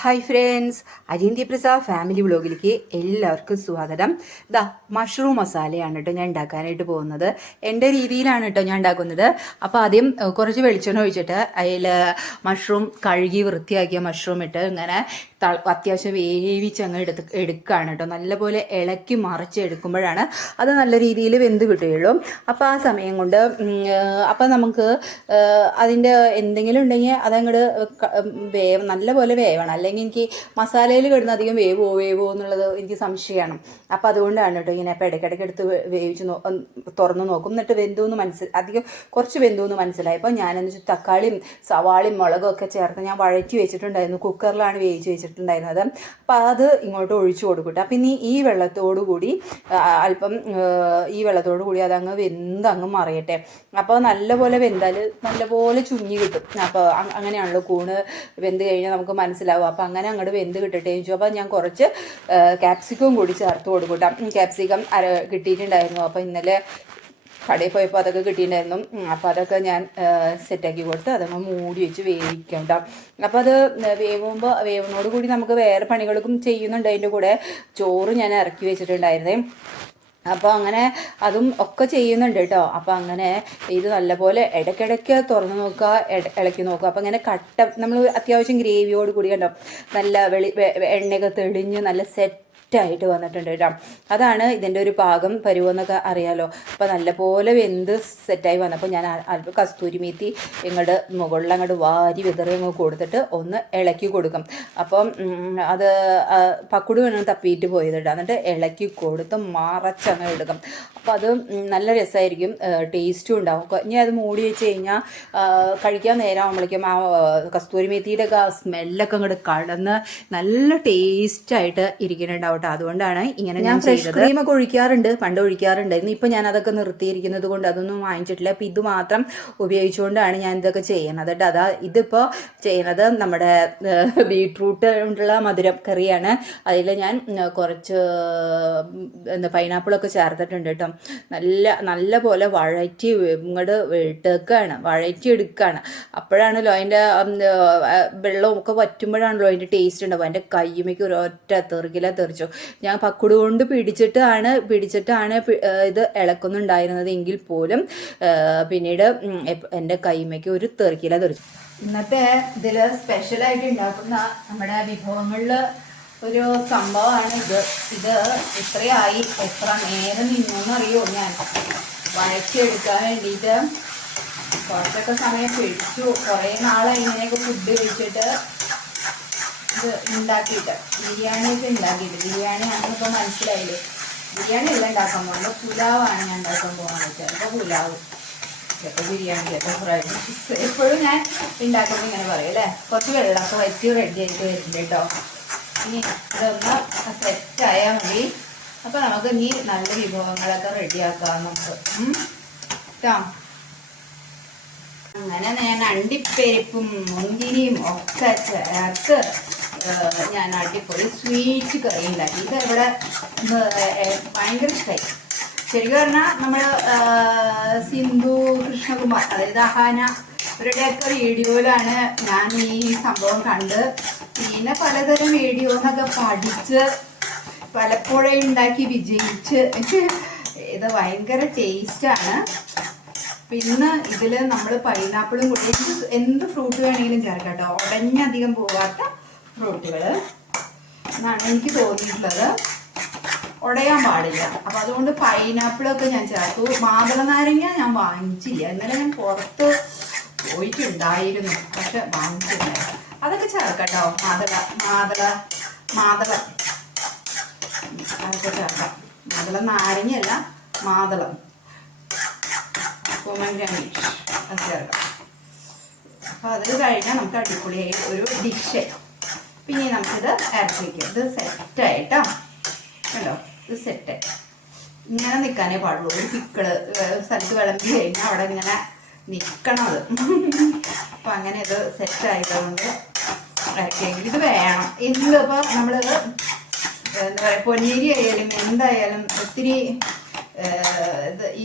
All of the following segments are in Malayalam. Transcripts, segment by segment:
ഹായ് ഫ്രണ്ട്സ്, അജിന്ത്യ പ്രസാദ് ഫാമിലി വ്ളോഗിലേക്ക് എല്ലാവർക്കും സ്വാഗതം. മഷ്റൂം മസാലയാണ് കേട്ടോ ഞാൻ ഉണ്ടാക്കാനായിട്ട് പോകുന്നത്. എൻ്റെ രീതിയിലാണ് കേട്ടോ ഞാൻ ഉണ്ടാക്കുന്നത്. അപ്പോൾ ആദ്യം കുറച്ച് വെളിച്ചെണ്ണ ഒഴിച്ചിട്ട് അതിൽ മഷ്റൂം കഴുകി വൃത്തിയാക്കിയ മഷ്റൂം ഇട്ട് ഇങ്ങനെ അത്യാവശ്യം വേവിച്ചങ്ങ് എടുക്കുകയാണ് കേട്ടോ. നല്ലപോലെ ഇളക്കി മറിച്ച് എടുക്കുമ്പോഴാണ് അത് നല്ല രീതിയിൽ വെന്ത് കിട്ടുകയുള്ളൂ. അപ്പോൾ ആ സമയം കൊണ്ട് അപ്പം നമുക്ക് അതിൻ്റെ എന്തെങ്കിലും ഉണ്ടെങ്കിൽ അതങ്ങോട്ട് നല്ലപോലെ വേവണം. അല്ലെങ്കിൽ എനിക്ക് മസാലയിൽ കിടന്ന് അധികം വേവോ എന്നുള്ളത് എനിക്ക് സംശയമാണ്. അപ്പോൾ അതുകൊണ്ടാണ് കേട്ടോ ഇങ്ങനെ ഇപ്പോൾ ഇടയ്ക്കിടയ്ക്ക് എടുത്ത് വേവിച്ച് തുറന്ന് നോക്കും. എന്നിട്ട് വെന്തോന്ന് അധികം കുറച്ച് വെന്തോന്ന് മനസ്സിലായപ്പോൾ ഞാനെന്ന് വെച്ചാൽ തക്കാളിയും സവാളയും മുളകും ഒക്കെ ചേർത്ത് ഞാൻ വഴറ്റി വെച്ചിട്ടുണ്ടായിരുന്നു. കുക്കറിലാണ് വേവിച്ച് വെച്ചിട്ടുണ്ടായിരുന്നത്. അപ്പോൾ അത് ഇങ്ങോട്ട് ഒഴിച്ചു കൊടുക്കട്ടെ. അപ്പം ഇനി ഈ വെള്ളത്തോടു കൂടി അല്പം ഈ വെള്ളത്തോടു കൂടി അതങ്ങ് വെന്തങ്ങ് മറിയട്ടെ. അപ്പോൾ നല്ലപോലെ വെന്താൽ നല്ലപോലെ ചുങ്ങി കിട്ടും. അപ്പോൾ അങ്ങനെയാണല്ലോ കൂണ് വെന്ത് കഴിഞ്ഞാൽ നമുക്ക് മനസ്സിലാവും. അപ്പോൾ അങ്ങനെ അങ്ങോട്ട് വെന്ത് കിട്ടട്ടെ ചോദിച്ചു. അപ്പോൾ ഞാൻ കുറച്ച് ക്യാപ്സിക്കം കൂടി ചേർത്ത് കൊടുക്കട്ടെ. ക്യാപ്സിക്കം കിട്ടിയിട്ടുണ്ടായിരുന്നു. അപ്പോൾ ഇന്നലെ കടയിൽ പോയപ്പോൾ അതൊക്കെ കിട്ടിയിട്ടുണ്ടായിരുന്നു. അപ്പോൾ അതൊക്കെ ഞാൻ സെറ്റാക്കി കൊടുത്ത് അതങ്ങ് മൂടി വെച്ച് വേവിക്കണ്ട. അപ്പോൾ അത് വേവുന്നോട് കൂടി നമുക്ക് വേറെ പണികൾക്കും ചെയ്യുന്നുണ്ട്. അതിൻ്റെ കൂടെ ചോറ് ഞാൻ ഇറക്കി വെച്ചിട്ടുണ്ടായിരുന്നേ. അപ്പോൾ അങ്ങനെ അതും ഒക്കെ ചെയ്യുന്നുണ്ട് കേട്ടോ. അപ്പോൾ അങ്ങനെ ഇത് നല്ലപോലെ ഇടയ്ക്കിടയ്ക്ക് തുറന്ന് നോക്കുക, ഇളക്കി നോക്കുക. അപ്പോൾ ഇങ്ങനെ നമ്മൾ അത്യാവശ്യം ഗ്രേവിയോട് കൂടി കണ്ടോ നല്ല എണ്ണയൊക്കെ തെളിഞ്ഞ് നല്ല സെറ്റായിട്ട് വന്നിട്ടുണ്ട് കേട്ടോ. അതാണ് ഇതിൻ്റെ ഒരു പാകം പരുവെന്നൊക്കെ അറിയാലോ. അപ്പോൾ നല്ലപോലെ വെന്ത് സെറ്റായി വന്നപ്പോൾ ഞാൻ അല്പം കസ്തൂരി മേത്തി ഇങ്ങോട്ട് മുകളിൽ അങ്ങോട്ട് വാരി വിതറി അങ്ങ് കൊടുത്തിട്ട് ഒന്ന് ഇളക്കി കൊടുക്കും. അപ്പം അത് പക്കുടി വേണം തപ്പിയിട്ട് പോയത് കേട്ടോ. എന്നിട്ട് ഇളക്കി കൊടുത്ത് മറച്ചങ്ങ് എടുക്കും. അപ്പോൾ അത് നല്ല രസമായിരിക്കും, ടേസ്റ്റും ഉണ്ടാവും. ഇനി അത് മൂടി വെച്ച് കഴിഞ്ഞാൽ കഴിക്കാൻ നേരം ആകുമ്പോഴേക്കും ആ കസ്തൂരി മേത്തിയുടെ ഒക്കെ ആ സ്മെല്ലൊക്കെ അങ്ങോട്ട് കടന്ന് നല്ല ടേസ്റ്റായിട്ട് ഇരിക്കുന്നുണ്ടാവും. അതുകൊണ്ടാണ് ഇങ്ങനെ ഞാൻ ഫ്രഷ് ക്രീമൊക്കെ പണ്ട് ഒഴിക്കാറുണ്ടായിരുന്നു. ഇപ്പം ഞാൻ അതൊക്കെ നിർത്തിയിരിക്കുന്നത് കൊണ്ട് അതൊന്നും വാങ്ങിച്ചിട്ടില്ല. അപ്പം ഇത് മാത്രം ഉപയോഗിച്ചുകൊണ്ടാണ് ഞാൻ ഇതൊക്കെ ചെയ്യുന്നത് കേട്ടോ. ഇതിപ്പോൾ ചെയ്യുന്നത് നമ്മുടെ ബീട്രൂട്ട് കൊണ്ടുള്ള മധുരം കറിയാണ്. അതിൽ ഞാൻ കുറച്ച് പൈനാപ്പിളൊക്കെ ചേർത്തിട്ടുണ്ട് കേട്ടോ. നല്ല പോലെ വഴറ്റി ഇങ്ങോട്ട് വഴറ്റി എടുക്കുകയാണ്. അപ്പോഴാണല്ലോ അതിൻ്റെ വെള്ളമൊക്കെ വറ്റുമ്പോഴാണല്ലോ അതിൻ്റെ ടേസ്റ്റ് ഉണ്ടാവും. അതിൻ്റെ കയ്യുമേക്ക് ഒരൊറ്റ തെറിച്ചു. ഞാൻ പക്കുടു കൊണ്ട് പിടിച്ചിട്ടാണ് ഇത് ഇളക്കുന്നുണ്ടായിരുന്നത് എങ്കിൽ പോലും പിന്നീട് എൻ്റെ കൈമയ്ക്ക് ഒരു തെറിച്ചു. ഇന്നത്തെ ഇതിൽ സ്പെഷ്യലായിട്ട് ഉണ്ടാക്കുന്ന നമ്മുടെ വിഭവങ്ങളിൽ ഒരു സംഭവമാണ് ഇത് ഇത്രയായി എത്ര നേരം നിന്നോന്നറിയോ. ഞാൻ വഴറ്റിയെടുക്കാൻ വേണ്ടിയിട്ട് കുറച്ചൊക്കെ സമയം പിടിച്ചു. കുറേ നാളായി ഇങ്ങനെയൊക്കെ ഫുഡ് കഴിച്ചിട്ട് ഇത് ഉണ്ടാക്കിയിട്ട് ബിരിയാണിയൊക്കെ ഉണ്ടാക്കിയിട്ട് ബിരിയാണിയാണെന്നിപ്പോൾ മനസ്സിലായില്ലേ. ബിരിയാണി എല്ലാം ഉണ്ടാക്കാൻ പോകുന്നത് പുലാവാണ് ഞാൻ ഉണ്ടാക്കാൻ പോകുന്നത്. ചിലപ്പോൾ പുലാവ്, ചിലപ്പോൾ ബിരിയാണി, ചിലപ്പോൾ ഫ്രൈഡ് റൈസ്. എപ്പോഴും ഞാൻ ഉണ്ടാക്കുമ്പോൾ ഇങ്ങനെ പറയും അല്ലേ. കുറച്ച് വെള്ളമൊക്കെ വറ്റി റെഡി ആയിട്ട് വരുന്നുണ്ട് കേട്ടോ. ഇനി ഇതൊന്ന് സെറ്റായാൽ മതി. അപ്പോൾ നമുക്ക് ഇനി നല്ല വിഭവങ്ങളൊക്കെ റെഡിയാക്കാം നമുക്ക് കേട്ടോ. അങ്ങനെ ഞാൻ അണ്ടിപ്പരിപ്പും മുന്തിരിയും ഒക്കെ ചേർത്ത് ഞാൻ അടിപൊളി സ്വീറ്റ് കറി ഉണ്ടാക്കി. ഇത് ഇവിടെ ഭയങ്കര ഇഷ്ടമായി. ശരിക്കും പറഞ്ഞാൽ നമ്മൾ സിന്ധു കൃഷ്ണകുമാർ, അതായത് അഹാന ഇവരുടെയൊക്കെ വീഡിയോയിലാണ് ഞാൻ ഈ സംഭവം കണ്ട്. പിന്നെ പലതരം വീഡിയോന്നൊക്കെ പഠിച്ച് പലപ്പോഴും ഉണ്ടാക്കി വിജയിച്ച് ഇത് ഭയങ്കര ടേസ്റ്റാണ്. പിന്നെ ഇതിൽ നമ്മൾ പൈനാപ്പിളും കൂടി എന്ത് ഫ്രൂട്ട് വേണമെങ്കിലും ചേർക്കാം കേട്ടോ. ഉടഞ്ഞധികം പോകാത്ത ഫ്രൂട്ടുകൾ എന്നാണ് എനിക്ക് തോന്നിയിട്ടുള്ളത്. ഉടയാൻ പാടില്ല. അപ്പം അതുകൊണ്ട് പൈനാപ്പിളൊക്കെ ഞാൻ ചേർത്തു. മാതള നാരങ്ങ ഞാൻ വാങ്ങിച്ചില്ല. ഇന്നലെ ഞാൻ പുറത്ത് പോയിട്ടുണ്ടായിരുന്നു, പക്ഷെ വാങ്ങിച്ചില്ല. അതൊക്കെ ചേർക്കാം കേട്ടോ. മാതളം അതൊക്കെ ചേർക്കാം. മാതള നാരങ്ങയല്ല, മാതളം അത് ചേർക്കാം. അപ്പോൾ അത് കഴിഞ്ഞാൽ നമുക്ക് അടിപൊളിയായിട്ട് ഒരു ഡിഷ്. പിന്നെ നമുക്കിത് ഇറക്കി വയ്ക്കാം. ഇത് സെറ്റായിട്ടോ കണ്ടോ. ഇത് സെറ്റായി ഇങ്ങനെ നിൽക്കാനേ പാടുള്ളൂ. ഒരു പിക്കിള് സ്ഥലത്ത് വിളമ്പി കഴിഞ്ഞാൽ അവിടെ ഇങ്ങനെ നിൽക്കണത്. അപ്പം അങ്ങനെ ഇത് സെറ്റായതുകൊണ്ട് ഇറക്കിയെങ്കിൽ ഇത് വേണം. ഇതിലിപ്പോൾ നമ്മൾ എന്താ പറയുക, പൊന്നേരി ആയാലും എന്തായാലും ഒത്തിരി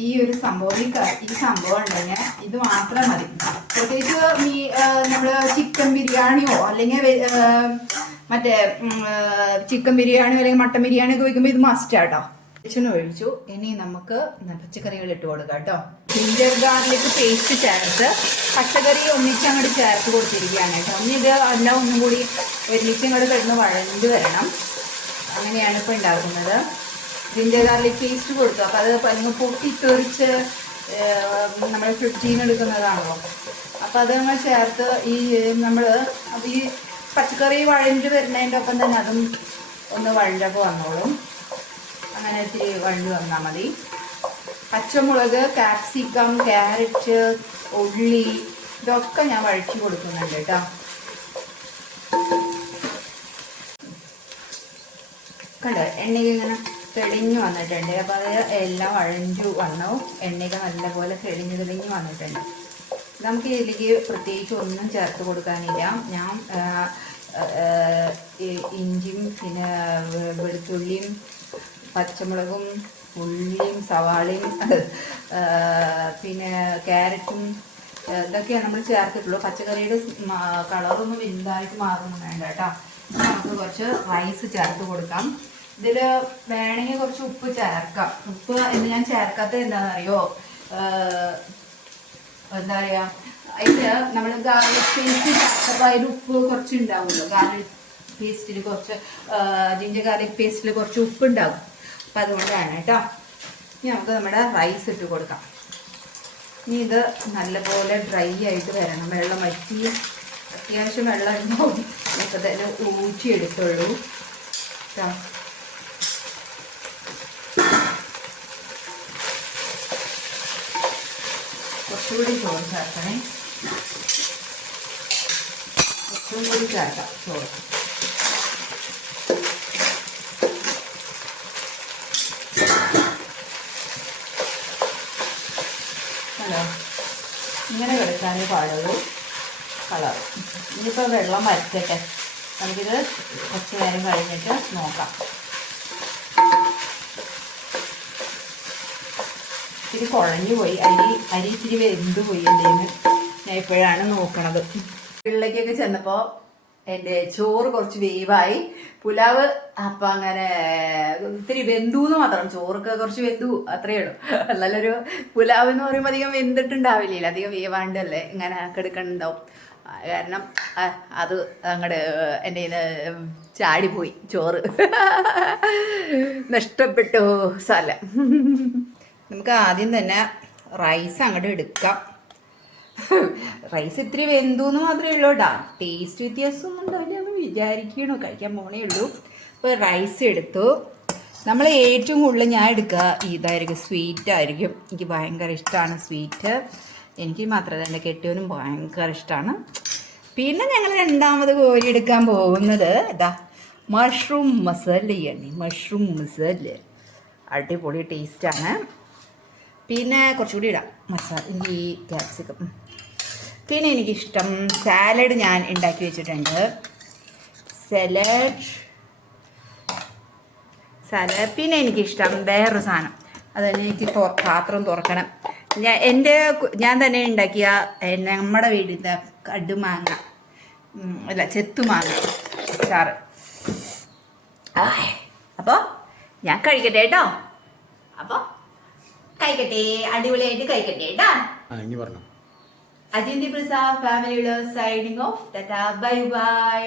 ഈ ഒരു സംഭവം ഈ സംഭവം ഉണ്ടെങ്കിൽ ഇത് മാത്രം മതി. പ്രത്യേകിച്ച് നമ്മള് ചിക്കൻ ബിരിയാണിയോ അല്ലെങ്കിൽ മറ്റേ ചിക്കൻ ബിരിയാണിയോ അല്ലെങ്കിൽ മട്ടൻ ബിരിയാണി ഒക്കെ വയ്ക്കുമ്പോൾ ഇത് മസ്റ്റാട്ടോ. വെളിച്ചെണ്ണ ഒഴിച്ചു. ഇനി നമുക്ക് പച്ചക്കറികൾ ഇട്ട് കൊടുക്കാം കേട്ടോ. ജിഞ്ചർ ഗാർലിക് പേസ്റ്റ് ചേർത്ത് പച്ചക്കറി ഒന്നിച്ചങ്ങോട്ട് ചേർത്ത് കൊടുത്തിരിക്കുകയാണ് കേട്ടോ. ഇത് എല്ലാം ഒന്നും കൂടി ഒരുമിച്ചങ്ങോട്ട് കിടന്ന് വഴഞ്ഞു വരണം. അങ്ങനെയാണ് ഇപ്പോൾ ഉണ്ടാക്കുന്നത്. ജിഞ്ചർ ഗാർലിക് പേസ്റ്റ് കൊടുത്തു. അപ്പോൾ അത് പതിങ്ങ് പൊട്ടിത്തെറിച്ച് നമ്മൾ ഫ്രിഡ്ജിൽ നിന്ന് എടുക്കുന്നതാണല്ലോ. അപ്പോൾ അത് നമ്മൾ ചേർത്ത് നമ്മൾ ഈ പച്ചക്കറി വഴഞ്ഞു വരുന്നതിൻ്റെ ഒപ്പം തന്നെ അതും ഒന്ന് വഴഞ്ഞപ്പോൾ വന്നോളും. അങ്ങനെ ഇത്തിരി വഴഞ്ഞു വന്നാൽ മതി. പച്ചമുളക്, കാപ്സിക്കം, ക്യാരറ്റ്, ഉള്ളി ഇതൊക്കെ ഞാൻ വഴറ്റി കൊടുക്കുന്നുണ്ട് കേട്ടോ. കണ്ടോ എണ്ണയ്ക്ക് ഇങ്ങനെ തെളിഞ്ഞു വന്നിട്ടുണ്ട്. അപ്പോൾ അത് എല്ലാം വഴഞ്ഞു വന്നു. എണ്ണയ്ക്ക് നല്ലപോലെ തെളിഞ്ഞു വന്നിട്ടുണ്ട്. നമുക്ക് ഇതിലേക്ക് പ്രത്യേകിച്ച് ഒന്നും ചേർത്ത് കൊടുക്കാനില്ല. ഞാൻ ഇഞ്ചിയും പിന്നെ വെളുത്തുള്ളിയും പച്ചമുളകും ഉള്ളിയും സവാളയും പിന്നെ ക്യാരറ്റും ഇതൊക്കെയാണ് നമ്മൾ ചേർത്തിട്ടുള്ളൂ. പച്ചക്കറിയുടെ കളറൊന്നും വലുതായിട്ട് മാറൊന്നും വേണ്ട കേട്ടോ. നമുക്ക് കുറച്ച് റൈസ് ചേർത്ത് കൊടുക്കാം. ഇതിൽ വേണമെങ്കിൽ കുറച്ച് ഉപ്പ് ചേർക്കാം. ഉപ്പ് എന്ന് ഞാൻ ചേർക്കാത്തത് എന്താണെന്നറിയോ, എന്താ പറയുക, അതിന് നമ്മൾ ഗാർലിക് പേസ്റ്റ് ചേർത്തപ്പോൾ അതിൽ ഉപ്പ് കുറച്ച് ഉണ്ടാവുമല്ലോ. ഗാർലിക് പേസ്റ്റിൽ കുറച്ച് ജിഞ്ചർ ഗാർലിക് പേസ്റ്റിൽ കുറച്ച് ഉപ്പ് ഉണ്ടാവും. അപ്പം അതുകൊണ്ടാണ് കേട്ടോ. ഇനി നമുക്ക് നമ്മുടെ റൈസ് ഇട്ട് കൊടുക്കാം. ഇനി ഇത് നല്ലപോലെ ഡ്രൈ ആയിട്ട് വരണം. വെള്ളം വറ്റി അത്യാവശ്യം വെള്ളം ഉണ്ടാവും. ഇപ്പം തന്നെ ഊറ്റിയെടുത്തുള്ളൂ കേട്ടോ. കുറച്ചുകൂടി ചോറ് ചേർക്കണേ. കുറച്ചും കൂടി ചേർക്കാം ചോറ്. ഹലോ, ഇങ്ങനെ കിടക്കാനേ പാടുള്ളൂ കളർ. ഇനിയിപ്പോൾ വെള്ളം വരട്ടെ. നമുക്കിത് കുറച്ച് നേരം കഴിഞ്ഞിട്ട് നോക്കാം. ഇത്തിരി കുഴഞ്ഞു പോയി, അരി ഇത്തിരി വെന്ത് പോയി. എന്തെങ്കിലും ഞാൻ ഇപ്പോഴാണ് നോക്കണത്. വീട്ടിലേക്കൊക്കെ ചെന്നപ്പോൾ എൻ്റെ ചോറ് കുറച്ച് വേവായി. പുലാവ് അപ്പം അങ്ങനെ ഇത്തിരി വെന്തു എന്ന് മാത്രം. ചോറൊക്കെ കുറച്ച് വെന്തു, അത്രയേ ഉള്ളൂ. നല്ലൊരു പുലാവ് എന്ന് പറയുമ്പോൾ അധികം വെന്തിട്ടുണ്ടാവില്ല, അധികം വേവാണ്ടല്ലേ ഇങ്ങനെ കിടക്കണുണ്ടാവും. കാരണം അത് അങ്ങോട്ട് എൻ്റെ ചാടിപ്പോയി ചോറ്. നഷ്ടപ്പെട്ടു സ്ഥലം. നമുക്ക് ആദ്യം തന്നെ റൈസ് അങ്ങോട്ട് എടുക്കാം. റൈസ് ഇത്തിരി വെന്തു എന്ന് മാത്രമേ ഉള്ളൂ കേട്ടോ. ടേസ്റ്റ് വ്യത്യാസമൊന്നും ഉണ്ടാവില്ല എന്ന് വിചാരിക്കണോ, കഴിക്കാൻ പോണേ ഉള്ളൂ. അപ്പോൾ റൈസ് എടുത്തു. നമ്മൾ ഏറ്റവും കൂടുതൽ ഞാൻ എടുക്കുക ഇതായിരിക്കും, സ്വീറ്റ് ആയിരിക്കും. എനിക്ക് ഭയങ്കര ഇഷ്ടമാണ് സ്വീറ്റ്. എനിക്ക് മാത്രമല്ല എൻ്റെ കെട്ടിയവനും ഭയങ്കര ഇഷ്ടമാണ്. പിന്നെ ഞങ്ങൾ രണ്ടാമത് കോരി എടുക്കാൻ പോകുന്നത് ഇതാ മഷ്റൂം മസാലയാണ്. മഷ്റൂം മസാല അടിപൊളി ടേസ്റ്റാണ്. പിന്നെ കുറച്ചുകൂടി ഇടാം മസാല, ഈ ക്യാപ്സിക്കം. പിന്നെ എനിക്കിഷ്ടം സാലഡ് ഞാൻ ഉണ്ടാക്കി വെച്ചിട്ടുണ്ട്. സാലഡ്. പിന്നെ എനിക്കിഷ്ടം വേറൊരു സാധനം, അതുതന്നെ എനിക്ക് പാത്രം തുറക്കണം. ഞാൻ തന്നെ ഉണ്ടാക്കിയ നമ്മുടെ വീട്ടിലത്തെ കടുമാങ്ങ അല്ല ചെത്തുമാങ്ങ ചാറ്. അപ്പോൾ ഞാൻ കഴിക്കട്ടെ കേട്ടോ. അപ്പോൾ കഴിക്കട്ടെ, അടിപൊളിയായിട്ട് കഴിക്കട്ടെ കേട്ടോ. അജിന്തി പ്രസാദ് ഫാമിലിയുടെ signing off. Tata, bye bye.